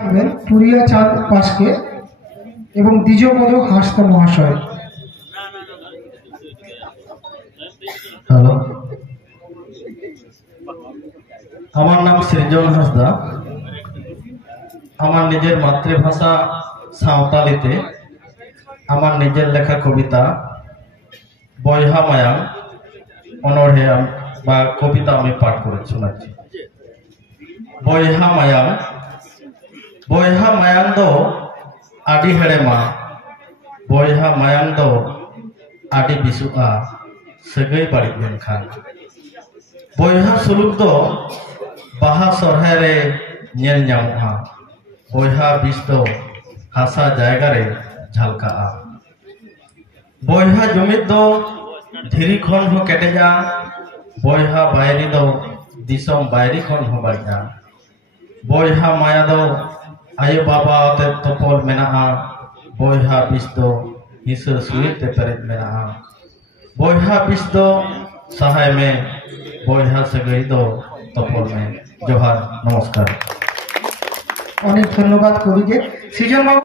পুরিয়া চাঁদ পাশকে এবং দ্বিজপদ হাসদা মহাশয়। হ্যালো, আমার নাম সৃজন হাসদা। আমার নিজের মাতৃভাষা সাঁওতালিতে আমার নিজের লেখা কবিতা বয়হা মায়াং অনড়হে বা কবিতা আমি পাঠ করে শোনাচ্ছি। বয়হা মায়াং বয়হা মায়াং দো আডি হেড়েমা, বয়হা মায়াং दो आडी बिसुआ सगै बाड़ी लेनखान। बयहा सुलुक दो बाहा सरहाय रे नेल ᱧᱟᱢᱚᱜᱼᱟ, बयहा बिस दो हासा जायगा रे झलकाआ। बयहा जुमिद दो धीरी खन हो केटेजा, बयहा बायरी दो दिसम बायरी खन हो बाड़िया। बयहा माया दो आयो बाबा ते तोपल मेनाआ, बयहा बिस दो हिस्सा सुइर ते पेरेज मेनाआ। बयहा बिस दो सहाय में, बयहा सगै दो तोपल में। जोहार, नमस्कार। অনেক ধন্যবাদ কবিকে। সৃজন বাবু।